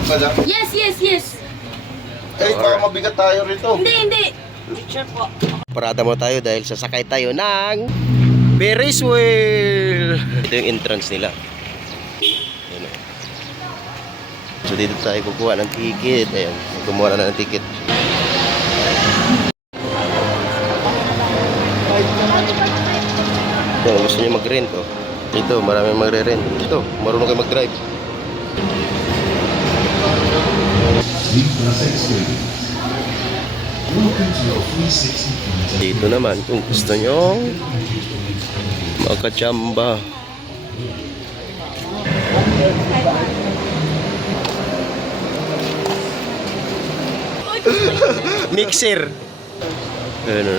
Mabigat ba lang? Yes, yes, yes. Eh, baka mabigat tayo rito. Hindi, hindi. Sure po. Parada mo tayo dahil sasakay tayo ng Ferris wheel. Ito yung entrance nila. Ayan o. So dito tayo kukuha ng ticket. Ayan, kumuha na ng ticket. Kung gusto nyo mag-rent, oh. Ito, maraming magre-rent. Ito, marunong kayo mag-drive. Dito naman, kung gusto nyo makachamba. Mixer. Ano?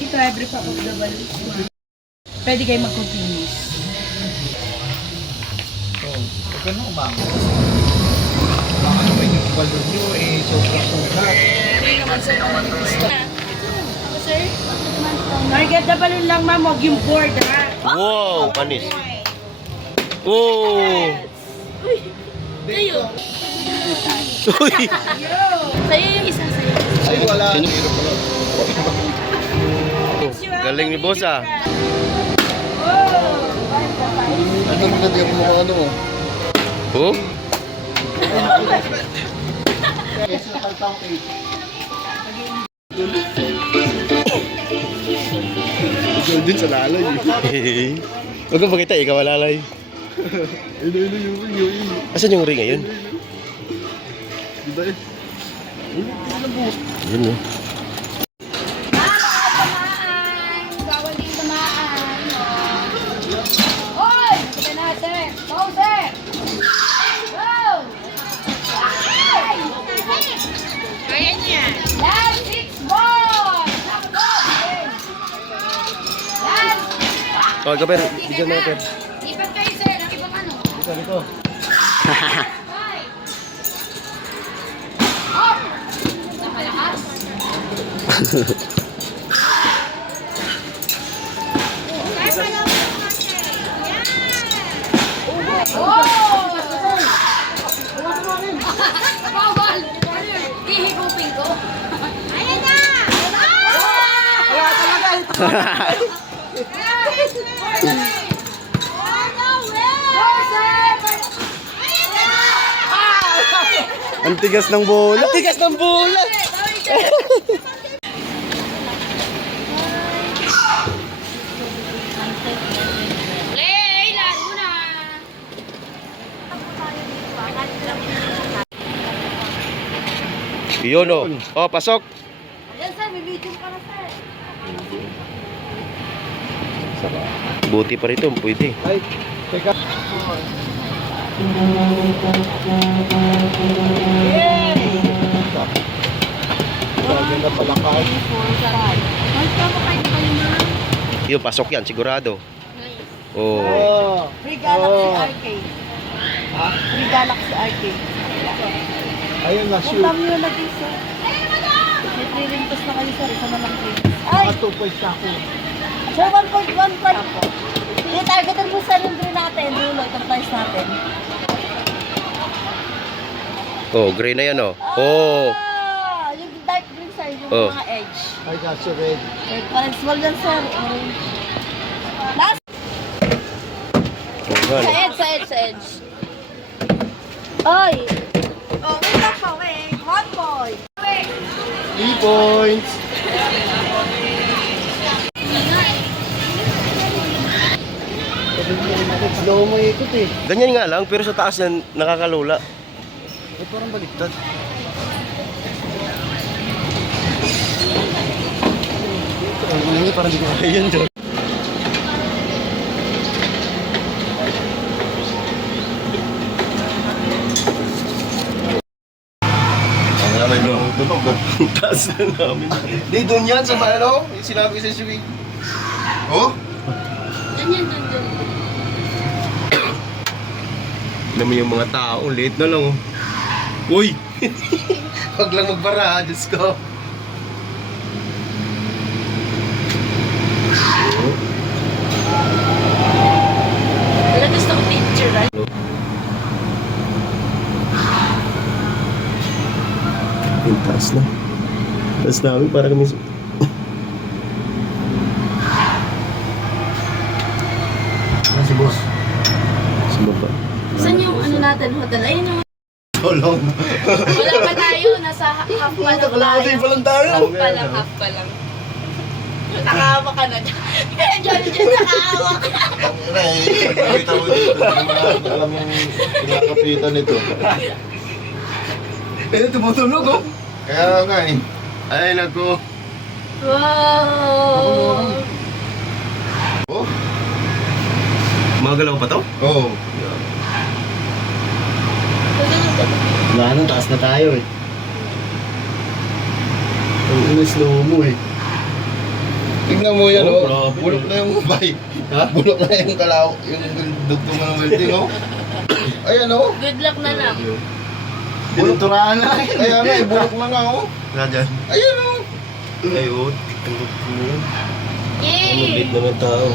Ito, every pack of the balloons. Pwede kayo mag-continuous. Huwag ka na umama. Baka naman yung balon nyo eh, sobrang sugat. Hindi naman sir, naman gusto. Ako sir? Target the balloon lang ma'am, huwag yung board ha. Wow, panis. Wow. Uy, sa'yo. Uy. Sa'yo yung isa sa'yo. Ay, wala. Galing ni boss ah. Ano mo na mo ano? Oh? Ikaw din sa lalay. Huwag kang pakita, ikaw malalay. Asan yung ring ngayon? Diba eh? Yun oh. Bawal din tamaan. Hoy! Kita na, sir. Go, sir! Go! Kaya niya. Last 6 balls! Go! Last! Oh, Gaper, bigyan mo Gaper. Ipat kayo, sir. Ang ibang ano? Dito. Hoy! Up! Napalakas? Bawal! Hihigupin ko. Ayan na! Wala talaga ito. Ang tigas ng bola. Ang tigas ng bola. Play! Laro na! Yun oh. Oh, pasok. Ayan sir, may medium ka na sir. Buti pa rito, pwede. Ay, teka. Lagi na palakas. Yun, pasok yan, sigurado. Oh. Oh. Free Galaxy Arcade. Ha? Free Galaxy Arcade. Ayun na, Huwag shoot. lang yun lagi sir. May free rintos na kayo sir. Isa na lang free. Ay! Mga 2 points na ako. Sir, 1.1 point. Yung targetan mo sir yung green natin. Dulo, itong price natin. Oh, gray na yan oh. Oh. Ah! Yung dark green sir, yung Oh. mga edge. I got you red. Sir, parang small yan sir. Orange. Last! Oh, Sa edge, sa edge, sa edge. Oy! Oh, wait lang pa, wait. 1 point. 3 points. Slow mo ikot eh. Ganyan nga lang, pero sa taas yan, nakakalula. Ay, parang baliktad. Ay, parang di ko kaya yan dyan. Taas na namin. Di, doon yan sa ano? Yung sinabi ko sa Shui. Oh? Ganyan, ganyan. Alam mo yung mga tao, late na lang oh. Uy! Huwag lang magbara, Diyos ko. Wala gusto ko picture, right? Taas na. Taas namin para kami... Si boss. Sa baba. Saan yung ano natin, hotel? Ayun yung... Tolong. Wala pa tayo, nasa half pa lang tayo. pa lang tayo. Half pa lang. Nakaawa ka na dyan. Kaya dyan, nakaawa ka. Tangina eh. Nakita mo dito. Alam yung pinakapitan nito. Eh, tumutunog oh. Kaya nga eh. Ay, naku. Wow! Oh? Magalaw pa to? Oo. Wala na, taas na tayo eh. Ang ina slow mo eh. Tingnan mo yan, Oh, oh. grabe. Bulok na yung bike. Ha? Bulok na yung kalaw, yung dugtong ng welding, oh. Ayan, oh. Good luck na lang. Binuturahan na. Ayan na, bulok na nga, oh. Nga dyan. Ayan, oh. Ay, oh. Tingnan mo yan. Yay! Mabit naman tao.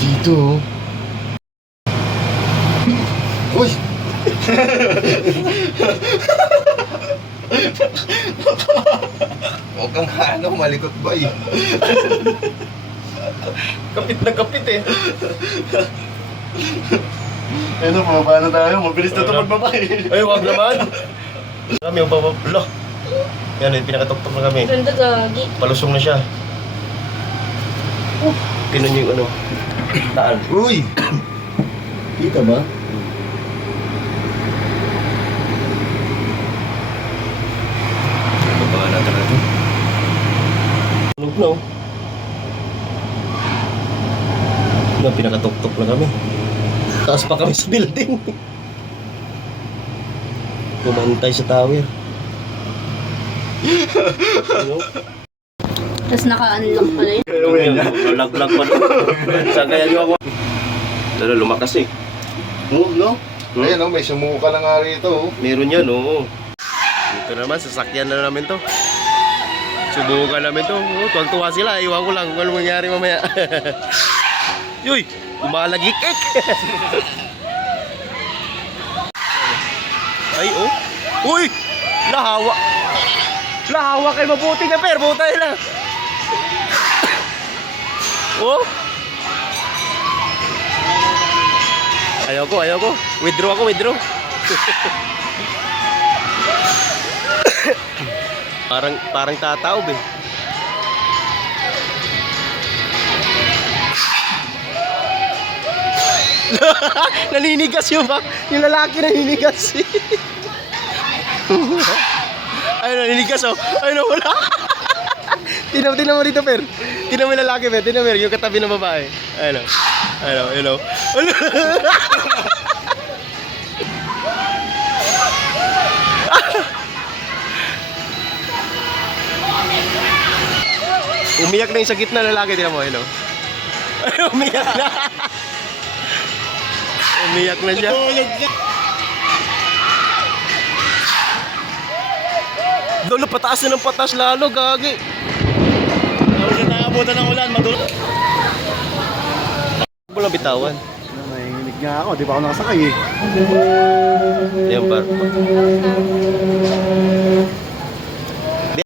Dito oh. Uy! Huwag kang ano, malikot ba eh. Kapit na kapit eh. Ano, pababa na tayo. Mabilis na ito magbaba eh. Ay, wag naman. Kami yung papapula. Yan, pinakatuktok na kami. Ganda gagi. Palusong na siya. Pinon yung ano. Daan. Uy! Kita ba? Bababa natin natin. Tulog na oh. Na, pinakatuktok na kami. Taas pa kami sa building. Kumantay sa tower. Ano? Tapos naka-unlock pala yun. Lag-lag pa doon. Saan kaya nyo ako? Lalo, lumakas eh. Oh, no? Ayan, oh, may sumuka na nga rito, oh. Meron yan, oo. Dito naman, sasakyan na namin to. Subukan namin to. Oh, tuwang-tuwa sila. Iwan ko lang kung ano mangyari mamaya. Uy! Umalagik-ik! Ay, oh. Uy! Lahawa! Lahawa kayo mabuti na, per. Butay na. Oh! Ayaw ko. Withdraw ako, withdraw. parang tataob eh. Naninigas yung lalaki naninigas. Ay, naninigas oh. Ay, nawala. Tingnan mo dito, per. Tingnan mo yung lalaki, per. Tingnan mo yung katabi ng babae. Ayun oh. Umiyak na yung sa gitna lalaki, tingnan mo, ayun oh. Umiyak na. Umiyak na siya. Lalo, pataas na ng pataas lalo, gagi. Huwag na nakabutan ng ulan, madulo. Walang bitawan. Nanginginig nga ako, di pa ako nakasakay eh. Ayan, par.